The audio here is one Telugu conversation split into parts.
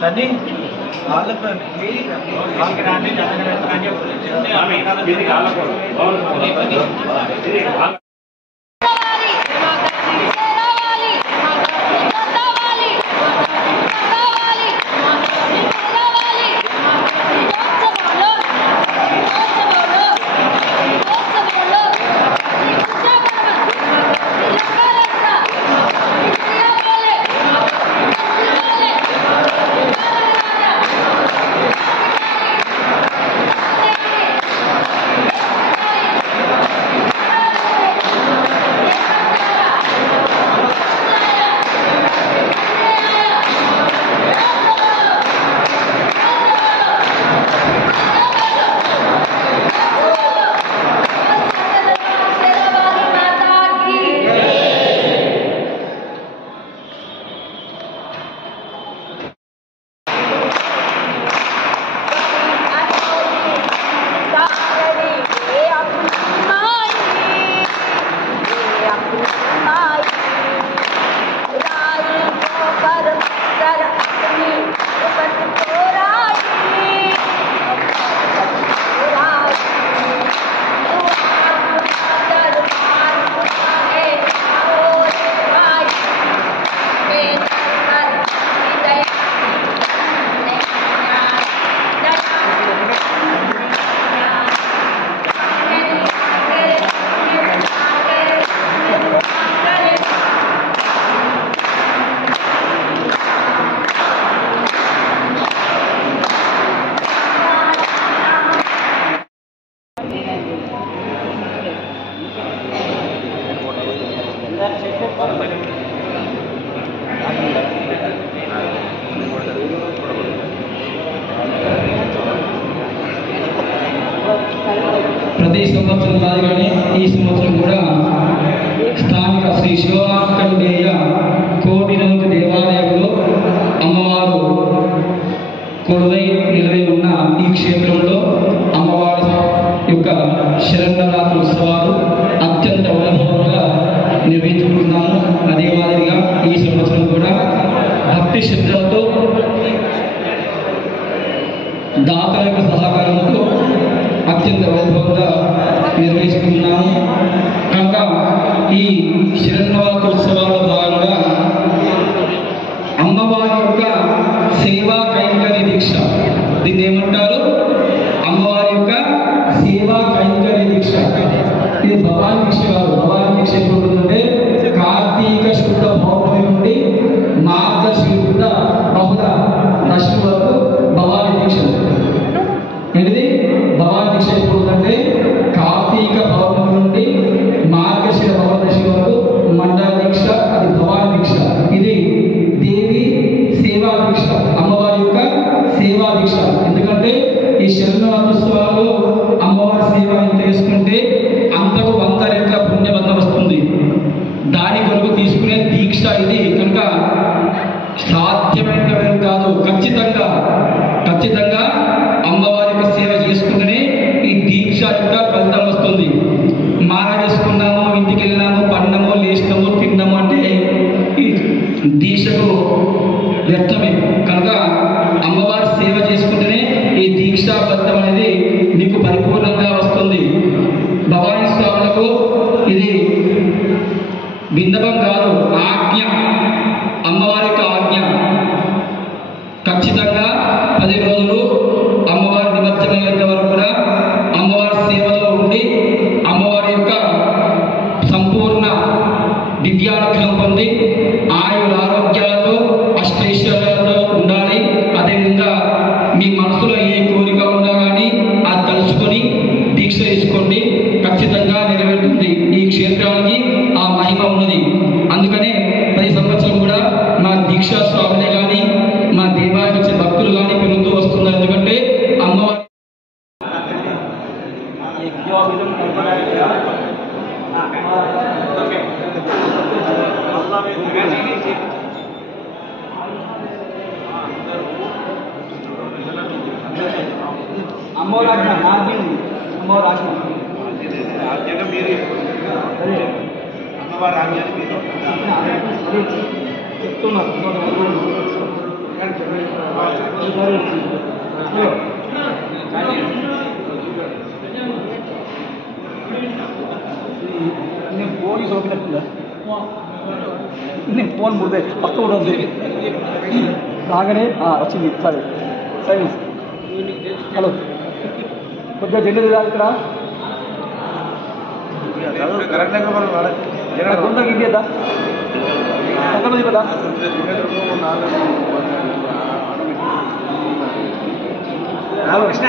सनी ప్రతి సంవత్సరం మాదిరిగానే ఈ సంవత్సరం కూడా స్థానిక శ్రీ శివమార్కండేయ కోటినందు దేవాలయంలో అమ్మవారు కొలువై నిలవై ఉన్న ఈ క్షేత్రంలో అమ్మవారి యొక్క శరన్నవరాత్రి ఉత్సవాలు అత్యంత వైభవంగా నిర్వహించుకుంటున్నాము. అదే మాదిరిగా ఈ సంవత్సరం కూడా భక్తి శ్రద్ధలతో దాతల యొక్క సహకారంతో అత్యంత వైభవంగా నిర్వహిస్తున్నాము. కనుక ఈ శరన్నవరాత్రి ఉత్సవాల భాగంగా అమ్మవారి యొక్క సేవా కైంకర్య దీక్ష, దీన్ని ఏమంటారు? అమ్మవారి యొక్క సేవా కైంకర్య దీక్ష. ఇది భవాని దీక్ష కాదు. భవాని దీక్ష ఎప్పుడు ఉంటుందంటే కార్తీక శుద్ధ పౌర్ణమి నుండి మార్గశీర్ష బహుళ దశమి వరకు భవాని దీక్ష. ఏంటిది? భవాని దీక్ష ఎప్పుడు ఉందంటే కార్తీక పౌర్ణమి నుండి మార్గశీర్ష బహుళ దశమి వరకు మండల దీక్ష, అది భవాని దీక్ష. ఇది దేవి సేవా దీక్ష, అమ్మవారి యొక్క సేవా దీక్ష. ఎందుకంటే ఈ శరణోత్సవాల్లో అమ్మవారి సేవ చేసుకుంటే అంతకు 100 రెట్ల పుణ్యబంధం వస్తుంది. దాని కొరకు తీసుకునే దీక్ష ఇది. కనుక సాధ్యమైన కాదు, ఖచ్చితంగా అమ్మవారి యొక్క సేవ చేసుకుంటేనే ఈ దీక్ష యొక్క ఫలితం వస్తుంది. మాల చేసుకున్నాము, ఇంటికి వెళ్ళినాము, పడినాము, లేచినాము, తిన్నాము అంటే ఈ దీక్షకు వ్యర్థమే. కనుక అమ్మవారి సేవ చేసుకుంటేనే ఈ దీక్షా ఫలితం అనేది నీకు పరిపూర్ణంగా వస్తుంది. భవానీ స్వాములకు ఇది విన్నపం కాదు, ఆజ్ఞ, అమ్మవారి యొక్క ఆజ్ఞ. ఖచ్చితంగా 10 రోజులు అమ్మవారి నిమజ్జనమైనంత వరకు కూడా అమ్మవారి సేవలో ఉండి అమ్మవారి యొక్క సంపూర్ణ దివ్యానుగ్రహం పొంది ఆయుర ఆరోగ్యాలతో అష్టైశ్వర్యాలతో ఉండాలి. అదేవిధంగా మీ మనసులో ఏ కోరిక ఉన్నా కానీ అది తలుచుకొని దీక్ష తీసుకోండి, ఖచ్చితంగా నెరవేరుతుంది. ఈ క్షేత్రానికి ఆ మహిమ ఉన్నది. అందుకనే ప్రతి సంవత్సరం కూడా మా దీక్ష అమ్మవారు ఆజ్ఞ నాది అమ్మవారు ఆజ్ఞ మీరు అమ్మవారు ఆజ్ఞ చెప్తున్నారు నేను ఫోన్ సోకినట్టుందా నేను ఫోన్ ముడితే పక్క ఉండదు రాగానే వచ్చింది సరే సరే హలో కొద్దిగా జెండు ఇక్కడ గుండకి ఇండియదా ఎక్కడ కదా కృష్ణ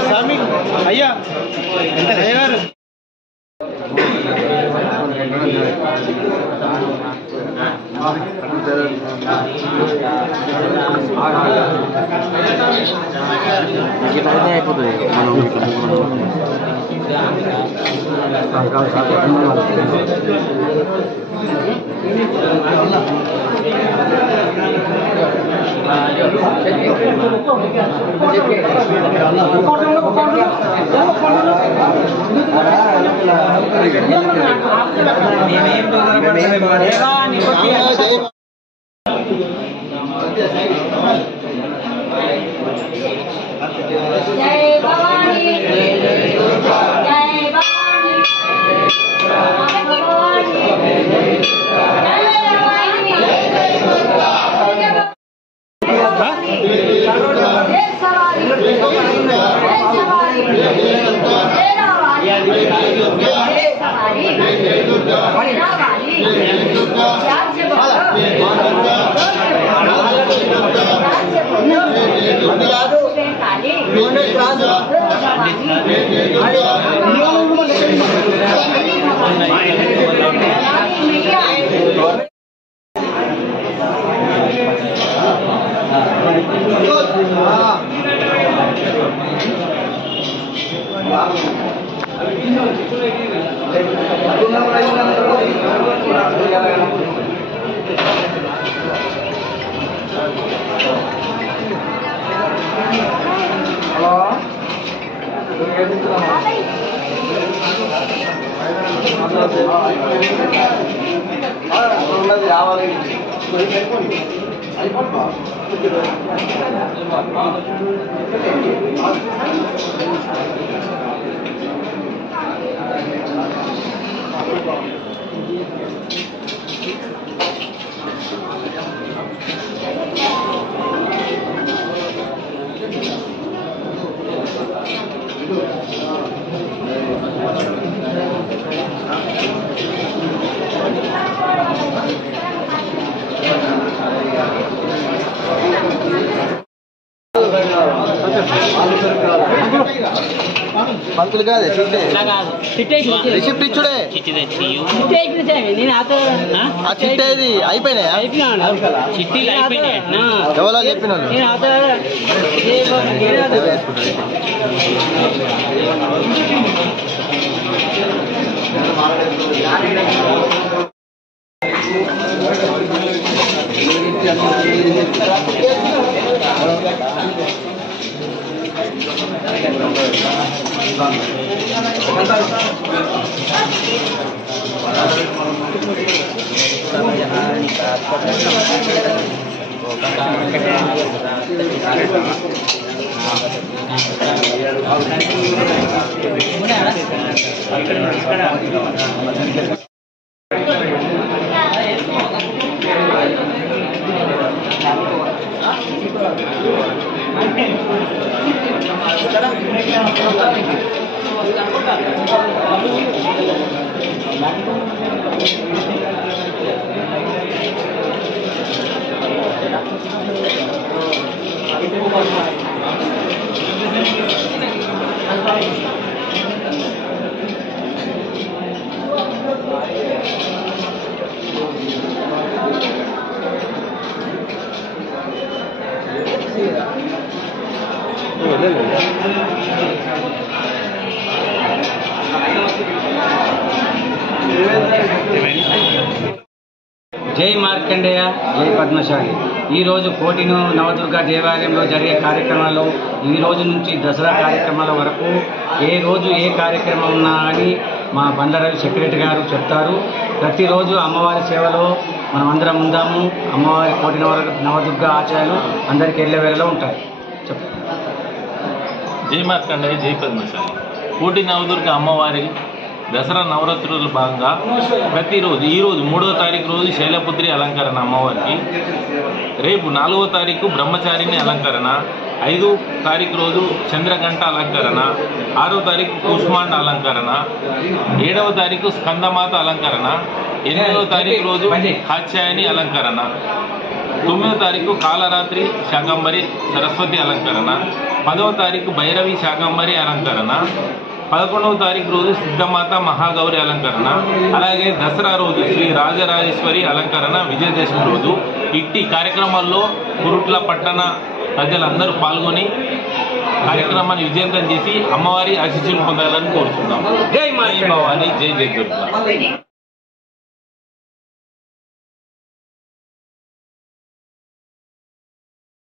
స్వామి అయ్యా ఎంత అయ్యగారు అయిపోతుంది जय भवानी जय రావాలి పంతులు కాదు రిసిప్ట్ ఇచ్చుడే ఆ చిట్టి ఏది అయిపోయినాయా ఎవరో చెప్పిన జై మార్కండేయ, జై పద్మశాలి. ఈరోజు కోటిను నవదుర్గ దేవాలయంలో జరిగే కార్యక్రమాల్లో ఈ రోజు నుంచి దసరా కార్యక్రమాల వరకు ఏ రోజు ఏ కార్యక్రమం ఉన్నా అని మా బండారావు సెక్రటరీ గారు చెప్తారు. ప్రతిరోజు అమ్మవారి సేవలో మనం అందరం ఉందాము. అమ్మవారి కోటి నవదుర్గ ఆచారాలు అందరికీ ఎల్లవేళలో ఉంటాయి. జై మార్కండేయ, జై పద్మశాలి. కోటి నవదుర్గ అమ్మవారి దసరా నవరాత్రుల భాగంగా ప్రతిరోజు ఈరోజు 3వ తారీఖు రోజు శైలపుత్రి అలంకరణ అమ్మవారికి, రేపు 4వ తారీఖు బ్రహ్మచారిణి అలంకరణ, 5వ తారీఖు రోజు చంద్రగంట అలంకరణ, 6వ తారీఖు కూష్మాండ అలంకరణ, 7వ తారీఖు స్కందమాత అలంకరణ, 8వ తారీఖు రోజు కాత్యాయని అలంకరణ, 9వ తారీఖు కాలరాత్రి శాకంబరి సరస్వతి అలంకరణ, 10వ తారీఖు భైరవి శాకంబరి అలంకరణ, 11వ తారీఖు రోజు సిద్ధమాత మహాగౌరి అలంకరణ, అలాగే దసరా రోజు శ్రీ రాజరాజేశ్వరి అలంకరణ, విజయదశమి రోజు. ఇట్టి కార్యక్రమాల్లో కురుట్ల పట్టణ ప్రజలందరూ పాల్గొని కార్యక్రమాన్ని విజయవంతం చేసి అమ్మవారి ఆశీస్సులు పొందాలని కోరుతున్నాం. జై భవాని, జై జై దుర్గా.